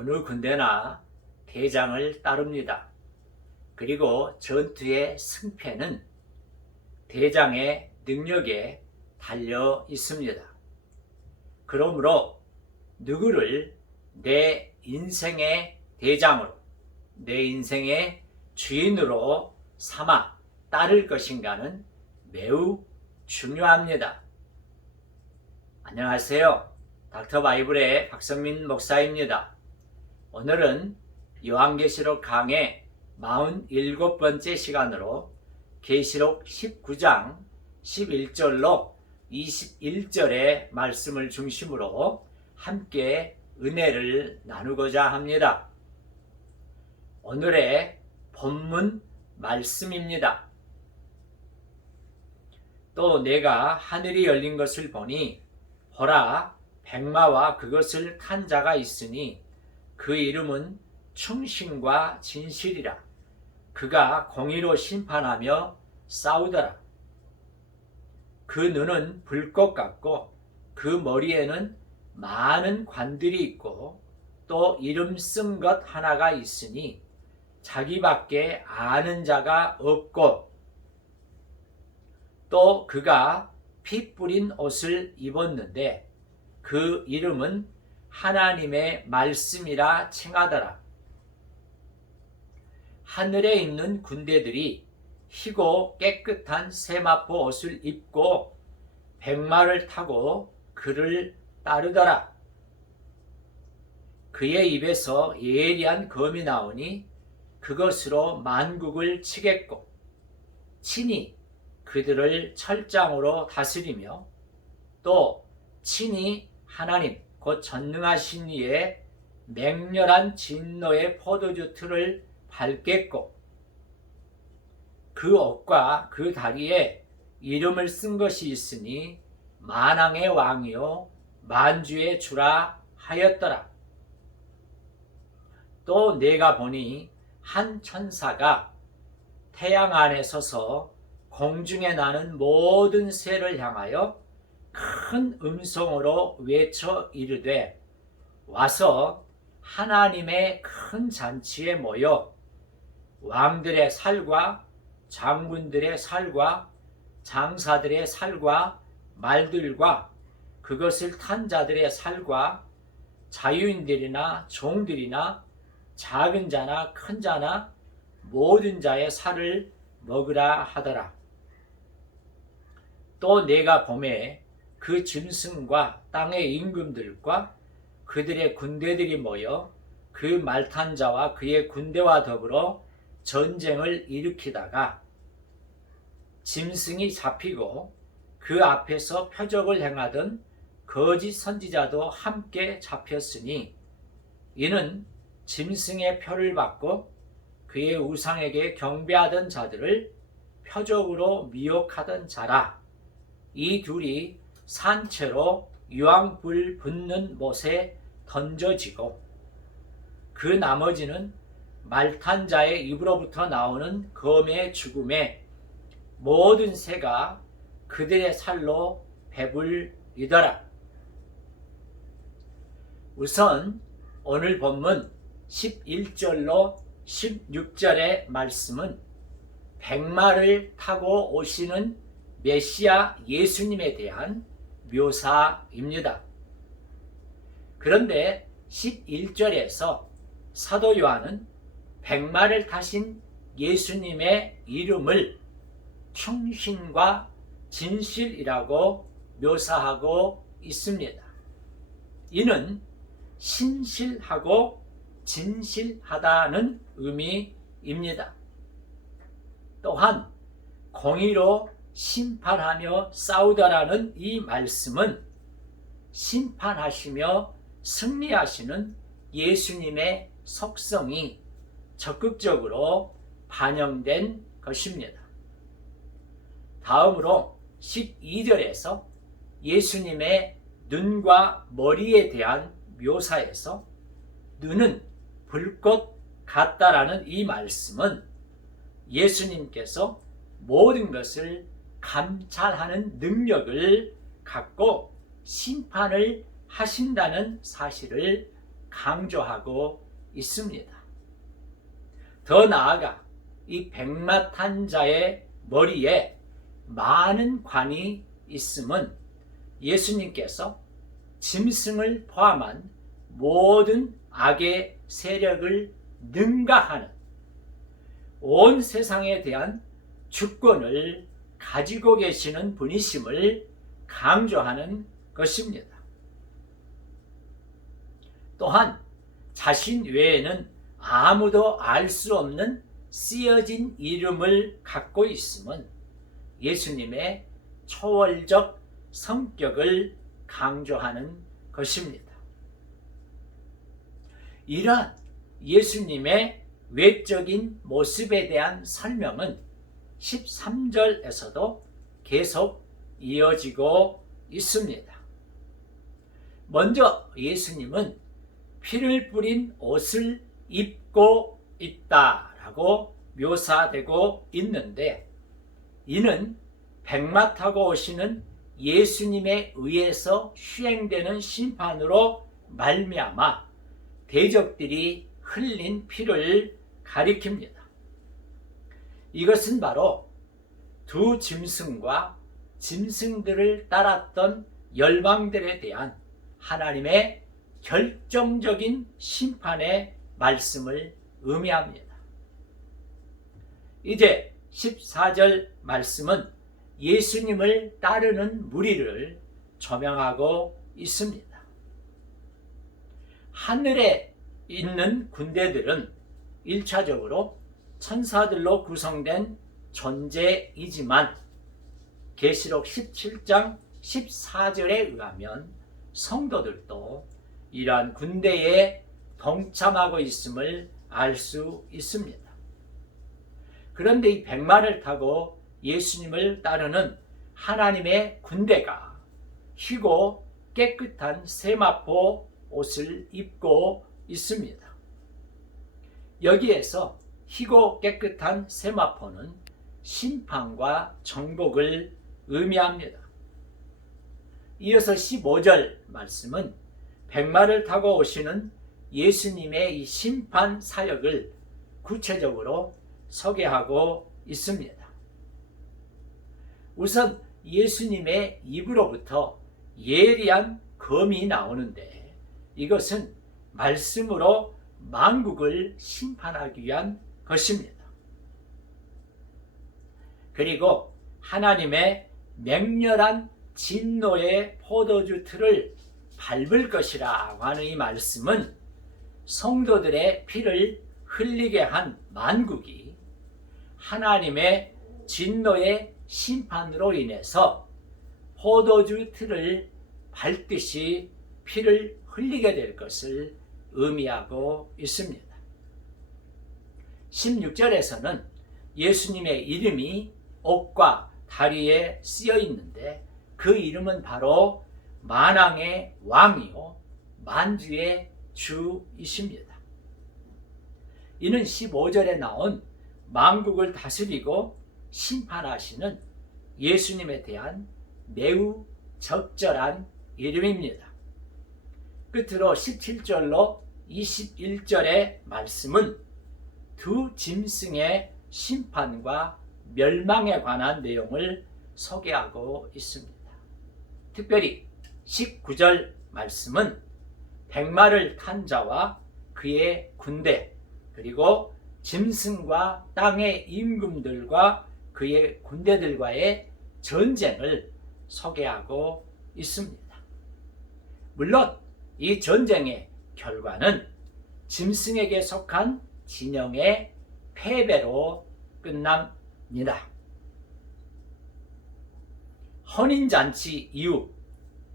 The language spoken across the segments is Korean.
어느 군대나 대장을 따릅니다. 그리고 전투의 승패는 대장의 능력에 달려 있습니다. 그러므로 누구를 내 인생의 대장으로, 내 인생의 주인으로 삼아 따를 것인가는 매우 중요합니다. 안녕하세요. 닥터 바이블의 박성민 목사입니다. 오늘은 요한계시록 강의 47번째 시간으로 계시록 19장 11절로 21절의 말씀을 중심으로 함께 은혜를 나누고자 합니다. 오늘의 본문 말씀입니다. 또 내가 하늘이 열린 것을 보니 보라 백마와 그것을 탄 자가 있으니 그 이름은 충신과 진실이라. 그가 공의로 심판하며 싸우더라. 그 눈은 불꽃 같고 그 머리에는 많은 관들이 있고 또 이름 쓴 것 하나가 있으니 자기밖에 아는 자가 없고 또 그가 피 뿌린 옷을 입었는데 그 이름은 하나님의 말씀이라 칭하더라. 하늘에 있는 군대들이 희고 깨끗한 세마포 옷을 입고 백마를 타고 그를 따르더라. 그의 입에서 예리한 검이 나오니 그것으로 만국을 치겠고 친히 그들을 철장으로 다스리며 또 친히 하나님 곧 전능하신 이의 맹렬한 진노의 포도주 틀을 밟겠고 그 옷과 그 다리에 이름을 쓴 것이 있으니 만왕의 왕이요 만주의 주라 하였더라. 또 내가 보니 한 천사가 태양 안에 서서 공중에 나는 모든 새를 향하여 큰 음성으로 외쳐 이르되 와서 하나님의 큰 잔치에 모여 왕들의 살과 장군들의 살과 장사들의 살과 말들과 그것을 탄 자들의 살과 자유인들이나 종들이나 작은 자나 큰 자나 모든 자의 살을 먹으라 하더라. 또 내가 봄에 그 짐승과 땅의 임금들과 그들의 군대들이 모여 그 말탄 자와 그의 군대와 더불어 전쟁을 일으키다가 짐승이 잡히고 그 앞에서 표적을 행하던 거짓 선지자도 함께 잡혔으니 이는 짐승의 표를 받고 그의 우상에게 경배하던 자들을 표적으로 미혹하던 자라. 이 둘이 산채로 유황불 붙는 못에 던져지고 그 나머지는 말탄 자의 입으로부터 나오는 검의 죽음에 모든 새가 그들의 살로 배불리더라. 우선 오늘 본문 11절로 16절의 말씀은 백마를 타고 오시는 메시아 예수님에 대한 묘사입니다. 그런데 11절에서 사도 요한은 백마를 타신 예수님의 이름을 충신과 진실이라고 묘사하고 있습니다. 이는 신실하고 진실하다는 의미입니다. 또한 공의로 심판하며 싸우다라는 이 말씀은 심판하시며 승리하시는 예수님의 속성이 적극적으로 반영된 것입니다. 다음으로 12절에서 예수님의 눈과 머리에 대한 묘사에서 눈은 불꽃 같다라는 이 말씀은 예수님께서 모든 것을 감찰하는 능력을 갖고 심판을 하신다는 사실을 강조하고 있습니다. 더 나아가 이 백마탄 자의 머리에 많은 관이 있음은 예수님께서 짐승을 포함한 모든 악의 세력을 능가하는 온 세상에 대한 주권을 가지고 계시는 분이심을 강조하는 것입니다. 또한 자신 외에는 아무도 알 수 없는 쓰여진 이름을 갖고 있음은 예수님의 초월적 성격을 강조하는 것입니다. 이러한 예수님의 외적인 모습에 대한 설명은 13절에서도 계속 이어지고 있습니다. 먼저 예수님은 피를 뿌린 옷을 입고 있다라고 묘사되고 있는데 이는 백마 타고 오시는 예수님에 의해서 시행되는 심판으로 말미암아 대적들이 흘린 피를 가리킵니다. 이것은 바로 두 짐승과 짐승들을 따랐던 열방들에 대한 하나님의 결정적인 심판의 말씀을 의미합니다. 이제 14절 말씀은 예수님을 따르는 무리를 조명하고 있습니다. 하늘에 있는 군대들은 1차적으로 천사들로 구성된 존재이지만 계시록 17장 14절에 의하면 성도들도 이러한 군대에 동참하고 있음을 알 수 있습니다. 그런데 이 백마를 타고 예수님을 따르는 하나님의 군대가 희고 깨끗한 세마포 옷을 입고 있습니다. 여기에서 희고 깨끗한 세마포는 심판과 정복을 의미합니다. 이어서 15절 말씀은 백마를 타고 오시는 예수님의 이 심판 사역을 구체적으로 소개하고 있습니다. 우선 예수님의 입으로부터 예리한 검이 나오는데 이것은 말씀으로 만국을 심판하기 위한 것입니다. 그리고 하나님의 맹렬한 진노의 포도주 틀을 밟을 것이라고 하는 이 말씀은 성도들의 피를 흘리게 한 만국이 하나님의 진노의 심판으로 인해서 포도주 틀을 밟듯이 피를 흘리게 될 것을 의미하고 있습니다. 16절에서는 예수님의 이름이 옷과 다리에 쓰여 있는데 그 이름은 바로 만왕의 왕이요 만주의 주이십니다. 이는 15절에 나온 만국을 다스리고 심판하시는 예수님에 대한 매우 적절한 이름입니다. 끝으로 17절로 21절의 말씀은 두 짐승의 심판과 멸망에 관한 내용을 소개하고 있습니다. 특별히 19절 말씀은 백마를 탄 자와 그의 군대 그리고 짐승과 땅의 임금들과 그의 군대들과의 전쟁을 소개하고 있습니다. 물론 이 전쟁의 결과는 짐승에게 속한 진영의 패배로 끝납니다. 혼인잔치 이후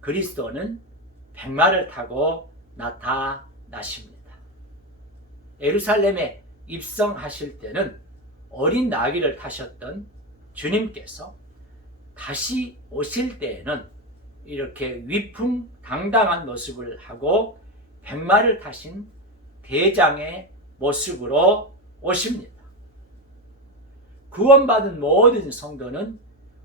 그리스도는 백마를 타고 나타나십니다. 에루살렘에 입성하실 때는 어린 나귀를 타셨던 주님께서 다시 오실 때에는 이렇게 위풍당당한 모습을 하고 백마를 타신 대장의 모습으로 오십니다. 구원받은 모든 성도는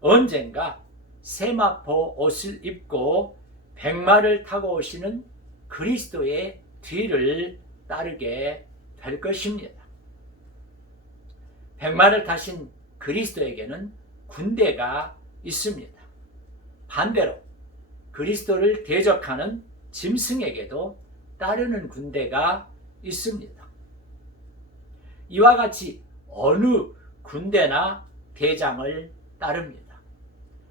언젠가 세마포 옷을 입고 백마를 타고 오시는 그리스도의 뒤를 따르게 될 것입니다. 백마를 타신 그리스도에게는 군대가 있습니다. 반대로 그리스도를 대적하는 짐승에게도 따르는 군대가 있습니다. 이와 같이 어느 군대나 대장을 따릅니다.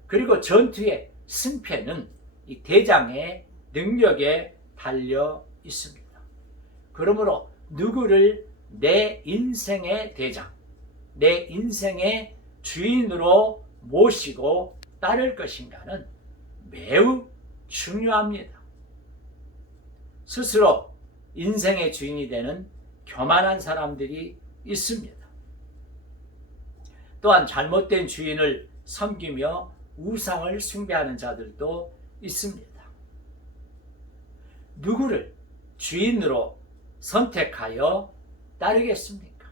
그리고 전투의 승패는 이 대장의 능력에 달려 있습니다. 그러므로 누구를 내 인생의 대장, 내 인생의 주인으로 모시고 따를 것인가는 매우 중요합니다. 스스로 인생의 주인이 되는 교만한 사람들이 있습니다. 또한 잘못된 주인을 섬기며 우상을 숭배하는 자들도 있습니다. 누구를 주인으로 선택하여 따르겠습니까?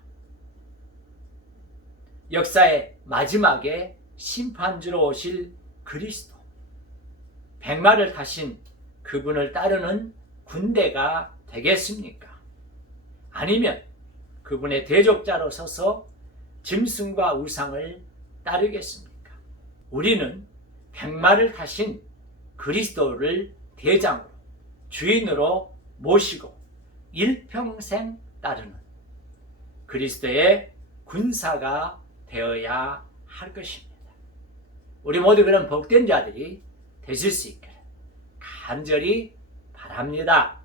역사의 마지막에 심판주로 오실 그리스도. 백마를 타신 그분을 따르는 군대가 되겠습니까? 아니면 그분의 대적자로 서서 짐승과 우상을 따르겠습니까? 우리는 백마를 타신 그리스도를 대장으로 주인으로 모시고 일평생 따르는 그리스도의 군사가 되어야 할 것입니다. 우리 모두 그런 복된 자들이 되실 수 있기를 간절히 바랍니다.